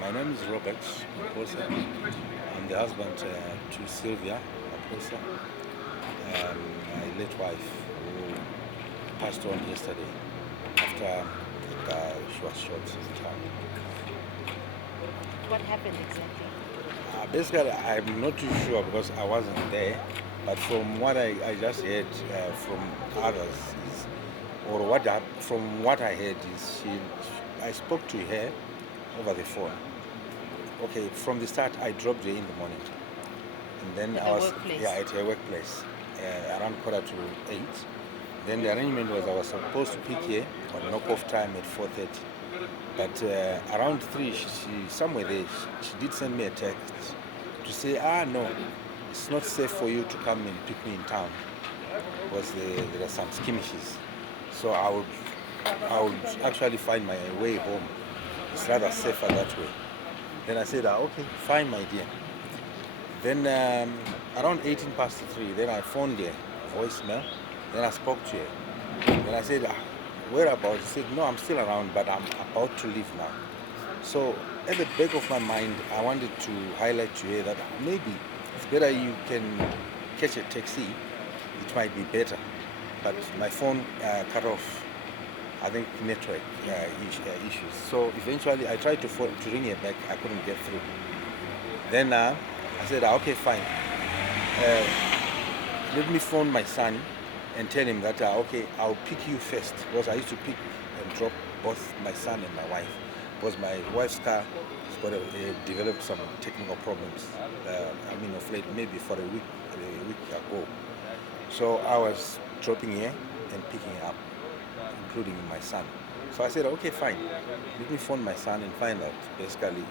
My name is Robert Maphosa. I'm the husband to Sylvia Maphosa, my late wife, who passed on yesterday after she was shot in town. What happened exactly? Basically, I'm not too sure because I wasn't there, but from what I just heard from others, is, or from what I heard is I spoke to her over the phone. Okay, from the start, I dropped her in the morning, and then At I the was workplace? at her workplace around 7:45. Then the arrangement was I was supposed to pick her on knock-off time at 4:30. But around 3, somewhere there, she did send me a text to say, no, it's not safe for you to come and pick me in town because there are some skirmishes. So I would actually find my way home. It's rather safer that way. Then I said, okay, fine, my dear. Then around 3:18, then I phoned her, voicemail. Then I spoke to her. Then I said, whereabouts? She said, no, I'm still around, but I'm about to leave now. So at the back of my mind, I wanted to highlight to her that maybe it's better you can catch a taxi. It might be better. But my phone cut off, I think, network issues. So eventually I tried to ring her back. I couldn't get through. Then I said, okay, fine. Let me phone my son and tell him that, okay, I'll pick you first, because I used to pick and drop both my son and my wife, because my wife's car has developed some technical problems, of late, maybe for a week ago. So I was dropping here and picking up, including my son. So I said, okay, fine, let me phone my son and find out, basically,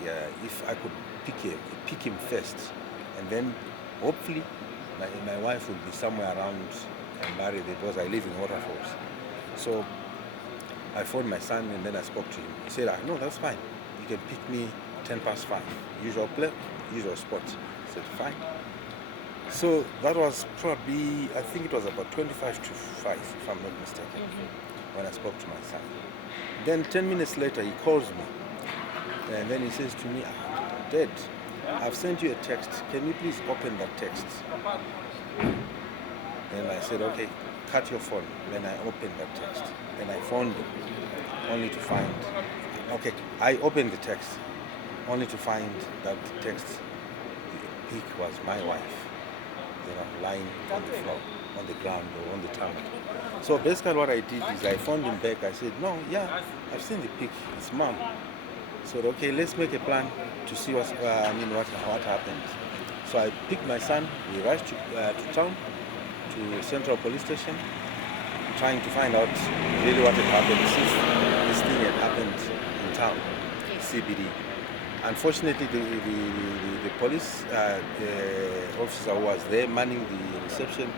if I could pick him first, and then hopefully my wife will be somewhere around Harare because I live in Waterfalls. So I phoned my son and then I spoke to him. He said, no, that's fine. You can pick me 5:10. Usual play, usual spot. I said, fine. So that was probably, I think it was about 25 to 5, if I'm not mistaken, when I spoke to my son. Then 10 minutes later, he calls me. And then he says to me, Dad, I've sent you a text. Can you please open that text? Then I said, okay, cut your phone. Then I opened that text. Then I phoned him, only to find, okay, I opened the text, only to find that the text, the pic was my wife, lying on the floor, on the ground or on the tarmac. So basically what I did is I phoned him back. I said, no, yeah, I've seen the pic. It's Mom. So okay, let's make a plan to see what happened. So I picked my son. We rushed to town, to Central Police Station, trying to find out really what had happened, if this thing had happened in town, CBD. Unfortunately, the police officer who was there manning the reception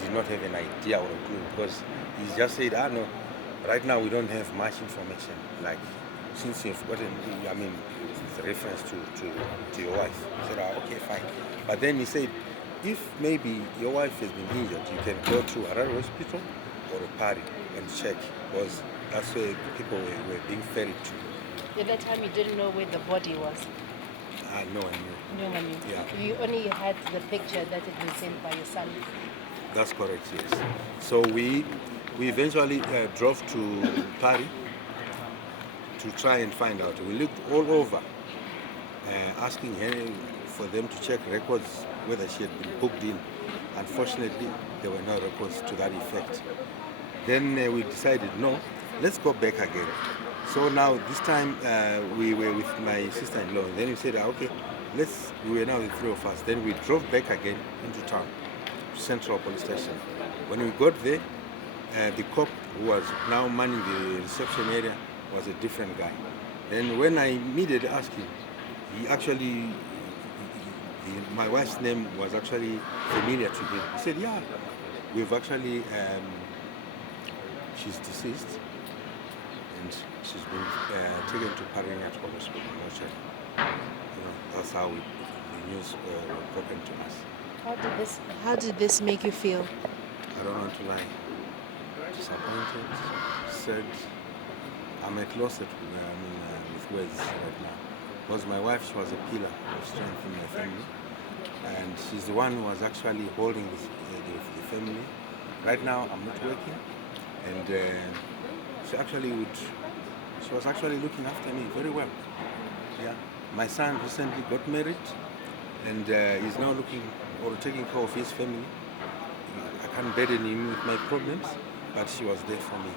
did not have an idea or a clue, because he just said, no, right now we don't have much information, like, since you've gotten, with reference to your wife. I said, okay, fine. But then he said, if maybe your wife has been injured, you can go to Harare Hospital or Pari and check, because that's where people were being ferried to. At that time, you didn't know where the body was? No one knew. No one knew? Yeah. You only had the picture that had been sent by your son? That's correct, yes. So we eventually drove to Pari to try and find out. We looked all over, asking her for them to check records, whether she had been booked in. Unfortunately, there were no records to that effect. Then we decided, no, let's go back again. So now, this time, we were with my sister-in-law. And then we said, okay, we were now the three of us. Then we drove back again into town, to Central Police Station. When we got there, the cop who was now manning the reception area was a different guy. Then when I needed to ask him, my wife's name was actually familiar to him. He said, yeah, we've actually, she's deceased, and she's been taken to Parinyat Hospital. That's how the news was broken to us. How did this make you feel? I don't want to lie. Disappointed, sad. I'm at loss with words right now. Because my wife, she was a pillar of strength in my family, and she's the one who was actually holding the family. Right now, I'm not working, and she was actually looking after me very well. Yeah, my son recently got married, and he's now looking or taking care of his family. I can't burden him with my problems, but she was there for me.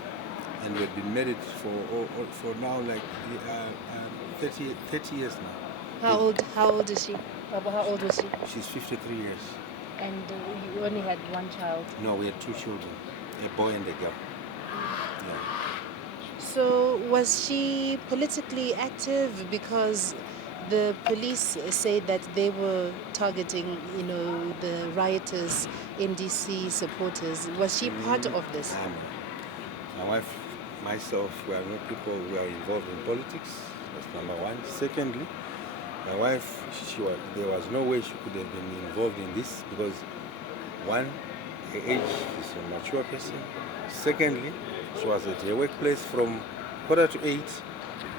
And we've been married for now like 30 years now. How old is she? How old was she? She's 53 years. And you only had one child. No, we had 2 children, a boy and a girl. Yeah. So was she politically active? Because the police say that they were targeting, the rioters, NDC supporters. Was she part of this? My wife, myself, we are not people who are involved in politics. That's number one. Secondly, my wife, there was no way she could have been involved in this because, one, her age is a mature person. Secondly, she was at her workplace from 7:45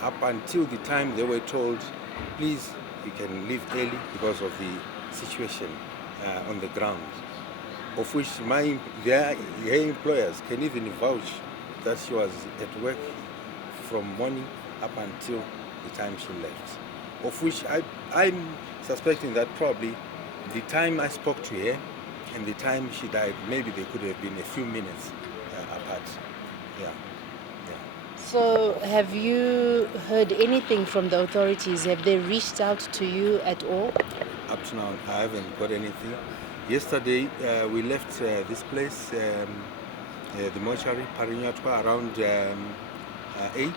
up until the time they were told, please, you can leave early because of the situation on the ground. Of which her employers can even vouch that she was at work from morning up until the time she left. Of which I'm suspecting that probably the time I spoke to her and the time she died, maybe they could have been a few minutes apart. Yeah. So have you heard anything from the authorities? Have they reached out to you at all? Up to now, I haven't got anything. Yesterday, we left this place, the mortuary, Parinyatwa, around 8,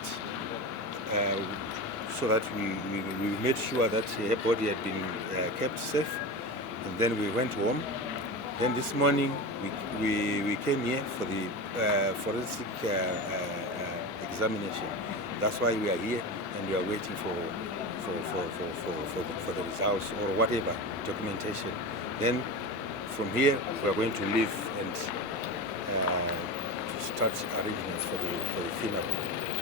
so that we made sure that her body had been kept safe, and then we went home. Then this morning, we came here for the forensic examination. That's why we are here, and we are waiting for the results or whatever documentation. Then from here we are going to leave and to start arrangements for the funeral.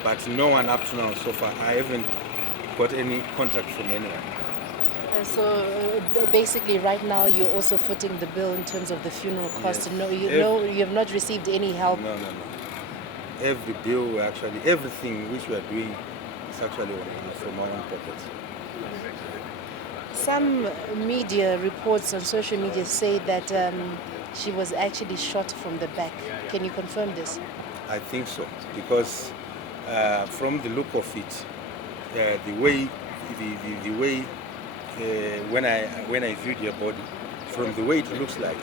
But no one up to now so far. I haven't got any contact from anyone. So basically, right now you're also footing the bill in terms of the funeral costs. Yes. You have not received any help. No. Every bill, actually, everything which we are doing is actually from our own pockets. Some media reports on social media say that she was actually shot from the back. Can you confirm this? I think so, because from the look of it, the way when I viewed your body, from the way it looks like,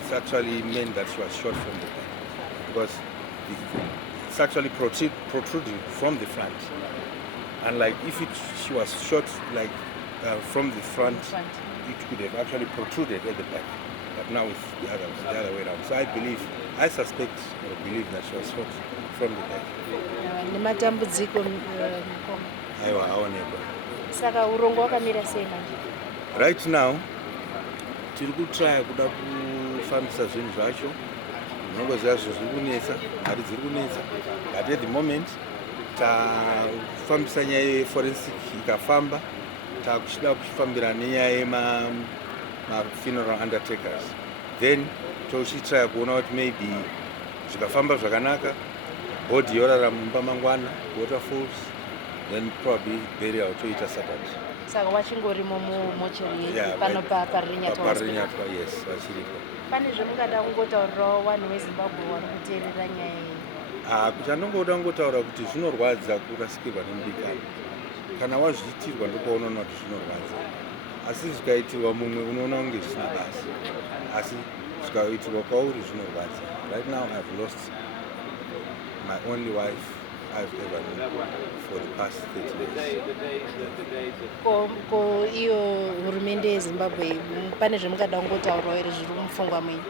it's actually meant that she was shot from the back, because it's actually protruding from the front. And like if she was shot like from the front, it could have actually protruded at the back. But now it's the other way around. So I suspect or believe that she was shot from the back. Right now, tiri kutry kuda kufambisa zvinhu zvacho, munongoziva zviri kunetsa, mari dziri kunetsa. But at the moment, tafambisa nyaya yeforensic ikafamba, takuchida kufambira nenyaya yema-funeral undertakers. Then tochitry kuona kuti maybe zvikafamba zvakanaka, body yorara mumba mangwana, waterfalls, then probably burial toita Saturday. Saka wachingori mochari pano Parinyatwa. Yes, vachiripo. Pane zvamungada kungotaurirawo vanhu veZimbabwe vari kuteerera nyaya iyi? Kuti andongoda kungotaura kuti zvinorwadza kurasikirwa nemudikani. Kana wazviitirwa ndokaunoona kuti zvinorwadza. Asi zvikaitirwa mumwe unoona kunge zvisina basa. Asi zvikaitirwa kwauri zvinorwadza. Right now I've lost my only wife I've ever known for the past 30 years. Ko iyo hurumende yeZimbabwe pane zvamungada kungotaurawo here zviri mupfungwa menyu?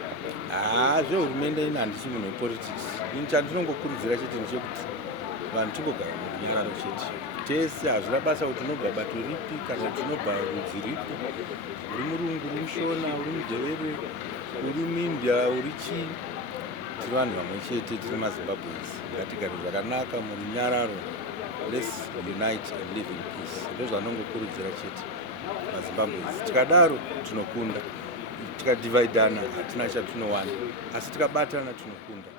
Zvehurumende ino handisi munhu wepolitics. Ini chandinongokurudzira chete ndechekuti vanhu tingogara murunyararo chete. Tese hazvina basa kuti tinobva bato ripi kana tinobva rudzi ripi. Uri murungu, uri mushona, uri mudhevere, uri minda, uri chii. Tiri vanhu vamwe chete, tiri maZimbabweans. Ngatigare zvakanaka murunyararo let's unite and live in peace. Ndozvanongokurudzira chete maZimbabwe. Tikadaro tinokunda, tikadividana hatina chatinowana, asi tikabatana tinokunda.